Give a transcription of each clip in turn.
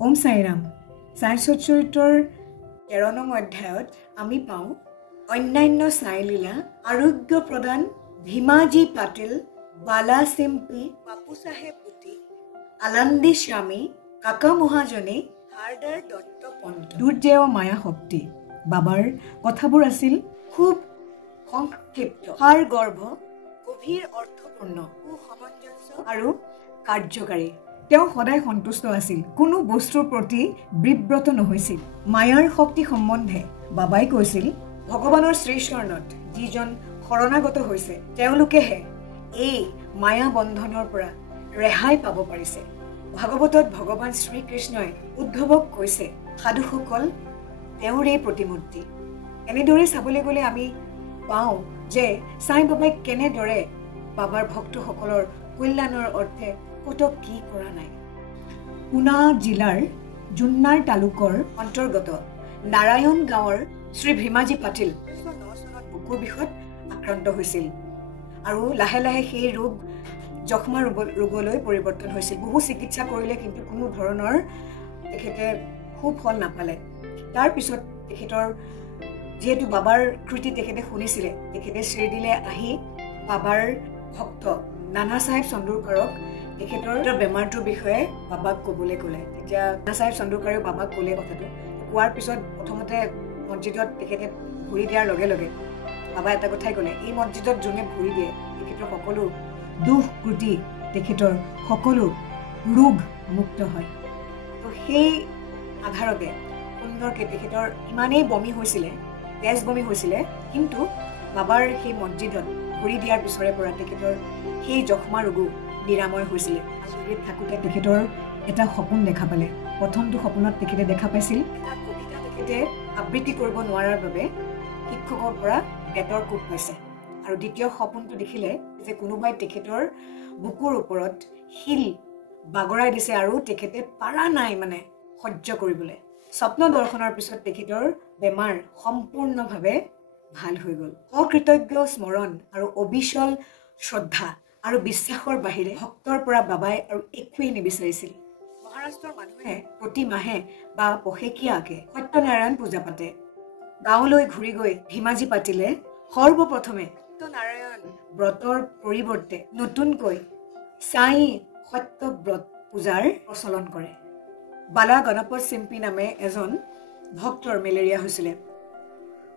ওম সাইৰাম সাই সচৰিতৰ 13 নং অধ্যায়ত আমি পাওঁ অন্যান্য সাইলীলা আৰোগ্য প্ৰদান ভীমাজী পাটিল বালা সিম্পি বাপু সাহেব বুটি আলান্দি স্বামী কাকা মহাজনী হাৰদাৰ দত্ত পন্ত দুৰ্জেয় মায়া শক্তি বাবাৰ কথাবোৰ আছিল খুব সংক্ষিপ্ত সাৰ গৰ্ভ গভীৰ অৰ্থপূৰ্ণ সুসমঞ্জস্য আৰু কাৰ্যকাৰী তেওঁ সদায় সন্তুষ্ট আছিল কোনো বস্তুৰ প্ৰতি বিব্ৰত নহৈছিল মায়াৰ শক্তি সম্বন্ধে বাবাই কৈছিল ভগৱানৰ শ্ৰীচৰণত যিজন শৰণাগত হৈছে তেওঁলোকেহে এই মায়া বন্ধনৰ পৰা ৰেহাই পাব পাৰিছে ভাগৱতত ভগৱান শ্ৰীকৃষ্ণই উদ্ধৱক কৈছে সাধুসকল তেওঁৰে প্ৰতিমূৰ্তি এনেদৰে চাবলৈ গ'লে আমি পাওঁ যে সাই বাবাই কেনেদৰে বাবাৰ ভক্তসকলৰ কল্যাণৰ অৰ্থে কত কি কৰা নাই পুনা জিলাৰ জুন্নাৰ তালুকৰ অন্তৰ্গত নাৰায়ণ গাঁৱৰ শ্ৰী ভীমাজী পাটিল 1909 চনত বুকুৰ বিষত আক্ৰান্ত হৈছিল আৰু লাহে লাহে সেই ৰোগ যক্ষ্মা ৰোগলৈ পৰিৱৰ্তন হৈছিল বহু চিকিৎসা কৰিলে কিন্তু কোনো ধৰণৰ তেখেতে সুফল নাপালে তাৰ পিছত তেখেতৰ যেহেতু বাবাৰ কৃতি তেখেতে শুনিছিলে তেখেতে শ্ৰীদিলে আহি বাবাৰ ভক্ত নানা সাহেব চন্দুৰকাৰক তেখেতৰ বেমাৰটোৰ বিষয়ে বাবাক ক'বলৈ ক'লে তেতিয়া নানা সাহেব চন্দুৰকাৰেও বাবাক ক'লে কথাটো কোৱাৰ পিছত প্ৰথমতে মছজিদত তেখেতে ভৰি দিয়াৰ লগে লগে বাবা এটা কথাই ক'লে এই মছজিদত যোনে ভৰি দিয়ে তেখেতৰ সকলো দুখ ক্ৰুটি তেখেতৰ সকলো ৰোগ মুক্ত হয় তো সেই আধাৰতে সুন্দৰকৈ তেখেতৰ ইমানেই বমি হৈছিলে তেজ বমি হৈছিলে কিন্তু বাবাৰ সেই মছজিদত ভৰি দিয়াৰ পিছৰে পৰা তেখেতৰ সেই যক্ষ্মা ৰোগো নিৰাময় হৈছিলে আচৰিত থাকোঁতে তেখেতৰ এটা সপোন দেখা পালে প্ৰথমটো সপোনত তেখেতে দেখা পাইছিল এটা কবিতা তেখেতে আবৃত্তি কৰিব নোৱাৰাৰ বাবে শিক্ষকৰ পৰা বেতৰ কোব পাইছে আৰু দ্বিতীয় সপোনটো দেখিলে যে কোনোবাই তেখেতৰ বুকুৰ ওপৰত শিল বাগৰাই দিছে আৰু তেখেতে পাৰা নাই মানে সহ্য কৰিবলৈ স্বপ্ন দৰ্শনৰ পিছত তেখেতৰ বেমাৰ সম্পূৰ্ণভাৱে ভাল হৈ গ'ল অকৃতজ্ঞ স্মৰণ আৰু অবিচল শ্ৰদ্ধা আৰু বিশ্বাসৰ বাহিৰে ভক্তৰ পৰা বাবাই আৰু একোৱেই নিবিচাৰিছিল মহাৰাষ্ট্ৰৰ মানুহে প্ৰতি মাহে বা পষেকীয়াকে সত্যনাৰায়ণ পূজা পাতে গাঁৱলৈ ঘূৰি গৈ ভীমাজী পাটিলে সৰ্বপ্ৰথমে সত্যনাৰায়ণ ব্ৰতৰ পৰিৱৰ্তে নতুনকৈ সাই সত্যব্ৰত পূজাৰ প্ৰচলন কৰে বালা গণপত চিম্পি নামে এজন ভক্তৰ মেলেৰিয়া হৈছিলে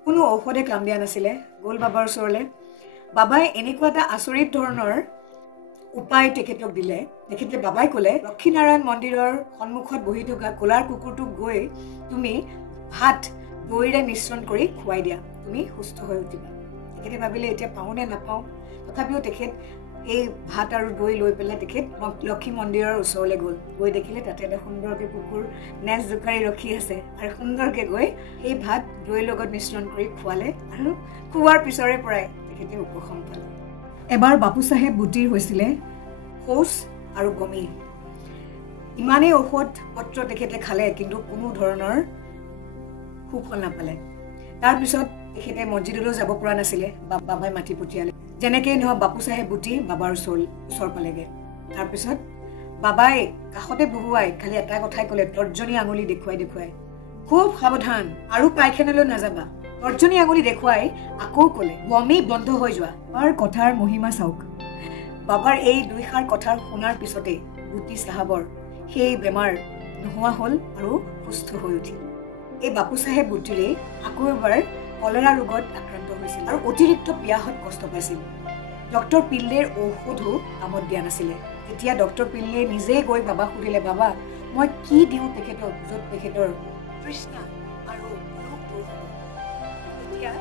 কোনো ঔষধে কাম দিয়া নাছিলে গ'ল বাবাৰ ওচৰলৈ বাবাই এনেকুৱা এটা আচৰিত ধৰণৰ উপায় তেখেতক দিলে তেখেতে বাবাই ক'লে লক্ষীনাৰায়ণ মন্দিৰৰ সন্মুখত বহি থকা ক'লাৰ কুকুৰটোক গৈ তুমি ভাত দৈৰে মিশ্ৰণ কৰি খুৱাই দিয়া তুমি সুস্থ হৈ উঠিবা তেখেতে ভাবিলে এতিয়া পাওঁনে নাপাওঁ তথাপিও তেখেত এই ভাত আৰু দৈ লৈ পেলাই তেখেত লক্ষী মন্দিৰৰ ওচৰলৈ গ'ল গৈ দেখিলে তাতে এটা সুন্দৰকৈ কুকুৰ নেজ জোকাৰি ৰখি আছে আৰু সুন্দৰকৈ গৈ সেই ভাত দৈৰ লগত মিশ্ৰণ কৰি খুৱালে আৰু খোৱাৰ পিছৰে পৰাই তেখেতে উপশম পালে এবাৰ বাপু চাহেব বুটিৰ হৈছিলে শৌচ আৰু বমি ইমানেই ঔষধ পত্ৰ তেখেতে খালে কিন্তু কোনো ধৰণৰ সুফল নাপালে তাৰপিছত তেখেতে মছজিদলৈ যাব পৰা নাছিলে বাবাই মাতি পঠিয়ালে যেনেকৈ নহওক বাপু চাহেব বুটি বাবাৰ ওচৰ পালেগৈ তাৰপিছত বাবাই কাষতে বহুৱাই খালি এটা কথাই ক'লে তৰ্জনী আঙুলি দেখুৱাই খুব সাৱধান আৰু পায়খানালৈ নাযাবা তৰ্জনী আঙুলি দেখুৱাই আকৌ ক'লে বমি বন্ধ হৈ যোৱা বাবাৰ কথাৰ মহিমা চাওক বাবাৰ এই দুইষাৰ কথাৰ শুনাৰ পিছতেই বুটি চাহাবৰ সেই বেমাৰ নোহোৱা হ'ল আৰু সুস্থ হৈ উঠিল এই বাপু চাহেব বুটিৰে আকৌ এবাৰ কলেৰা ৰোগত আক্ৰান্ত হৈছিল আৰু অতিৰিক্ত পিয়াহত কষ্ট পাইছিল ডক্টৰ পিল্লেৰ ঔষধো কামত দিয়া নাছিলে তেতিয়া ডক্টৰ পিল্লে নিজেই গৈ বাবাক সুধিলে বাবা মই কি দিওঁ তেখেতক য'ত তেখেতৰ তৃষ্ণা আৰু ৰোগ দূৰ হ'ব তেতিয়া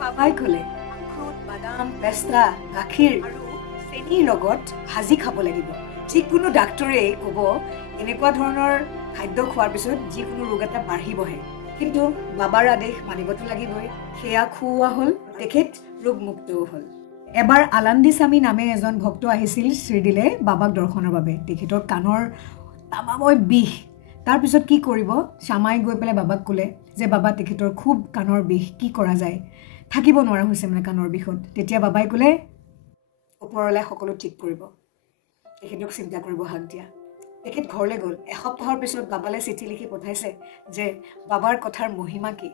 বাবাই ক'লে আখৰোট বাদাম পেষ্টা গাখীৰ আৰু চেনিৰ লগত ভাজি খাব লাগিব যিকোনো ডাক্তৰেই ক'ব এনেকুৱা ধৰণৰ খাদ্য খোৱাৰ পিছত যিকোনো ৰোগ এটা বাঢ়িবহে কিন্তু বাবাৰ আদেশ মানিবতো লাগিবই সেয়া খুওৱা হ'ল তেখেত ৰোগমুক্তও হ'ল এবাৰ আলান্দি স্বামী নামে এজন ভক্ত আহিছিল শ্ৰীদিলে বাবাক দৰ্শনৰ বাবে তেখেতৰ কাণৰ তামাময় বিষ তাৰপিছত কি কৰিব শ্যামাই গৈ পেলাই বাবাক ক'লে যে বাবা তেখেতৰ খুব কাণৰ বিষ কি কৰা যায় থাকিব নোৱাৰা হৈছে মানে কাণৰ বিষত তেতিয়া বাবাই ক'লে ওপৰলৈ সকলো ঠিক কৰিব তেখেতক চিন্তা কৰিব হাক দিয়া তেখেত ঘৰলৈ গ'ল এসপ্তাহৰ পিছত বাবালৈ চিঠি লিখি পঠাইছে যে বাবাৰ কথাৰ মহিমা কি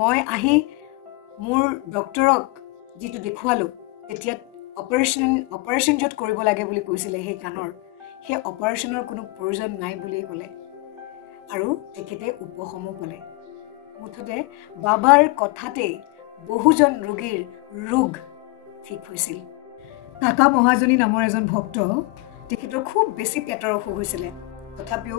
মই আহি মোৰ ডক্টৰক যিটো দেখুৱালোঁ তেতিয়া অপাৰেশ্যন য'ত কৰিব লাগে বুলি কৈছিলে সেই কাণৰ সেই অপাৰেশ্যনৰ কোনো প্ৰয়োজন নাই বুলিয়ে ক'লে আৰু তেখেতে উপশমো পালে মুঠতে বাবাৰ কথাতেই বহুজন ৰোগীৰ ৰোগ ঠিক হৈছিল কাকা মহাজনী নামৰ এজন ভক্ত তেখেতৰ খুব বেছি পেটৰ অসুখ হৈছিলে তথাপিও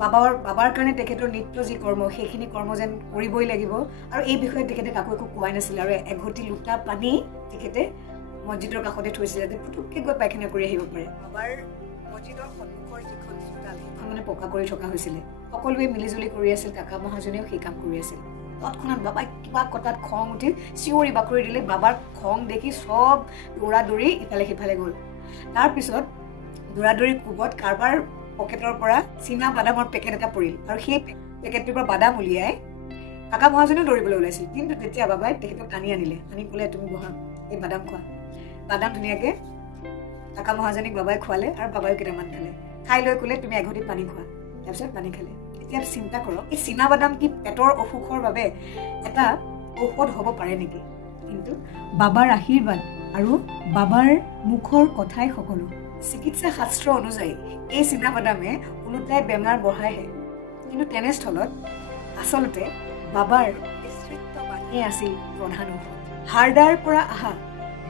বাবাৰ কাৰণে তেখেতৰ নিত্য যি কৰ্ম সেইখিনি কৰ্ম যেন কৰিবই লাগিব আৰু এই বিষয়ে তেখেতে কাকো একো কোৱাই নাছিলে আৰু এঘটি লোটা পানী তেখেতে মছজিদৰ কাষতে থৈছিলে যাতে পুতুককৈ গৈ পায়খানা কৰি আহিব পাৰে বাবাৰ মছজিদৰ সন্মুখৰ যিখন চোতাল সেইখন মানে পকা কৰি থকা হৈছিলে সকলোৱে মিলিজুলি কৰি আছিল কাকা মহাজনেও সেই কাম কৰি আছিল তৎক্ষণাত বাবাই কিবা কথাত খং উঠি চিঞৰি বাকৰি দিলে বাবাৰ খং দেখি চব দৌৰা দৌৰি ইফালে সিফালে গ'ল তাৰপিছত দৌৰা দৌৰি কোবত কাৰোবাৰ পকেটৰ পৰা চীনা বাদামৰ পেকেট এটা পৰিল আৰু সেই পেকেটটোৰ পৰা বাদাম উলিয়াই কাকা মহাজনেও দৌৰিবলৈ ওলাইছিল কিন্তু তেতিয়া বাবাই তেখেতক টানি আনিলে আনি ক'লে তুমি বহা এই বাদাম খোৱা বাদাম ধুনীয়াকৈ কাকা মহাজনীক বাবাই খোৱালে আৰু বাবাই কেইটামান খালে খাই লৈ ক'লে তুমি এঘটি পানী খোৱা তাৰপিছত পানী খালে এতিয়া চিন্তা কৰক এই চীনা বাদাম কি পেটৰ অসুখৰ বাবে এটা ঔষধ হ'ব পাৰে নেকি কিন্তু বাবাৰ আশীৰ্বাদ আৰু বাবাৰ মুখৰ কথাই সকলো চিকিৎসা শাস্ত্ৰ অনুযায়ী এই চীনা বাদামে ওলোটাই বেমাৰ বঢ়াইহে কিন্তু তেনেস্থলত আচলতে বাবাৰ বাণীয়ে আছিল প্ৰধান ঔষধ হাৰ্ডাৰ পৰা অহা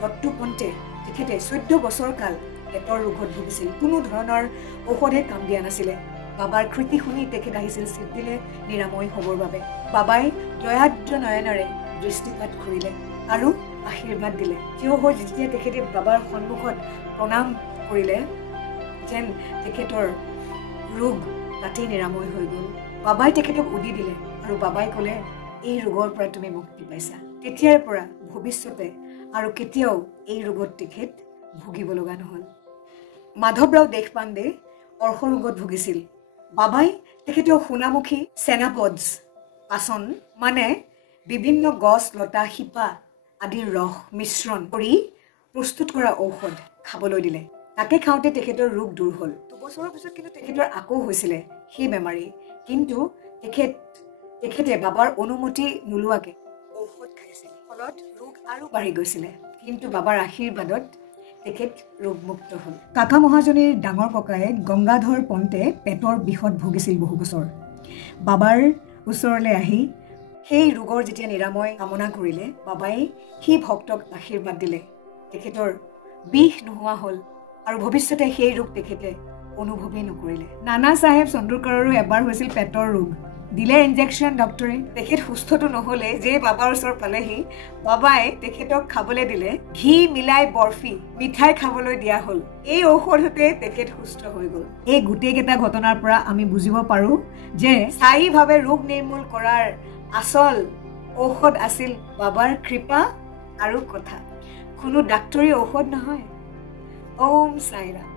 দত্তু পন্তে তেখেতে 14 বছৰ কাল পেটৰ ৰোগত ভুগিছিল কোনো ধৰণৰ ঔষধে কাম দিয়া নাছিলে বাবাৰ কৃতি শুনি তেখেত আহিছিল চিট দিলে নিৰাময় হ'বৰ বাবে বাবাই দয়াদ্ৰ নয়নেৰে দৃষ্টিপাত কৰিলে আৰু আশীৰ্বাদ দিলে থিয় হৈ যেতিয়া তেখেতে বাবাৰ সন্মুখত প্ৰণাম কৰিলে যেন তেখেতৰ ৰোগ তাতেই নিৰাময় হৈ গ'ল বাবাই তেখেতক উদি দিলে আৰু বাবাই ক'লে এই ৰোগৰ পৰা তুমি মুক্তি পাইছা তেতিয়াৰ পৰা ভৱিষ্যতে আৰু কেতিয়াও এই ৰোগত তেখেত ভুগিব লগা নহ'ল মাধৱৰাও দেশপাণ্ডে অৰ্শ ৰোগত ভুগিছিল বাবাই তেখেতৰ সোণামুখী চেনাপডছ পাচন মানে বিভিন্ন গছ লতা শিপা আদিৰ ৰস মিশ্ৰণ কৰি প্ৰস্তুত কৰা ঔষধ খাবলৈ দিলে তাকে খাওঁতে তেখেতৰ ৰোগ দূৰ হ'ল 2 বছৰৰ পিছত কিন্তু তেখেতৰ আকৌ হৈছিলে সেই বেমাৰী কিন্তু তেখেতে বাবাৰ অনুমতি নোলোৱাকৈ ঔষধ খাইছিল ফলত ৰোগ আৰু বাঢ়ি গৈছিলে কিন্তু বাবাৰ আশীৰ্বাদত তেখেত ৰোগমুক্ত হ'ল কাকা মহাজনীৰ ডাঙৰ ককায়ে গংগাধৰ পন্তে পেটৰ বিষত ভুগিছিল বহু বছৰ বাবাৰ ওচৰলৈ আহি সেই ৰোগৰ যেতিয়া নিৰাময় কামনা কৰিলে বাবাই সেই ভক্তক আশীৰ্বাদ দিলে তেখেতৰ বিষ নোহোৱা হ'ল আৰু ভৱিষ্যতে সেই ৰোগ তেখেতে অনুভৱেই নকৰিলে নানা চাহেব চন্দুৰকাৰৰো এবাৰ হৈছিল পেটৰ ৰোগ দিলে ইনজেকশ্যন ডক্টৰে তেখেত সুস্থটো নহ'লে যে বাবাৰ ওচৰ পালেহি বাবাই তেখেতক খাবলৈ দিলে ঘি মিলাই বৰফি মিঠাই খাবলৈ দিয়া হ'ল এই ঔষধতে তেখেত সুস্থ হৈ গ'ল এই গোটেইকেইটা ঘটনাৰ পৰা আমি বুজিব পাৰোঁ যে স্থায়ীভাৱে ৰোগ নিৰ্মূল কৰাৰ আচল ঔষধ আছিল বাবাৰ কৃপা আৰু কথা কোনো ডাক্তৰী ঔষধ নহয় ওম সাইৰাম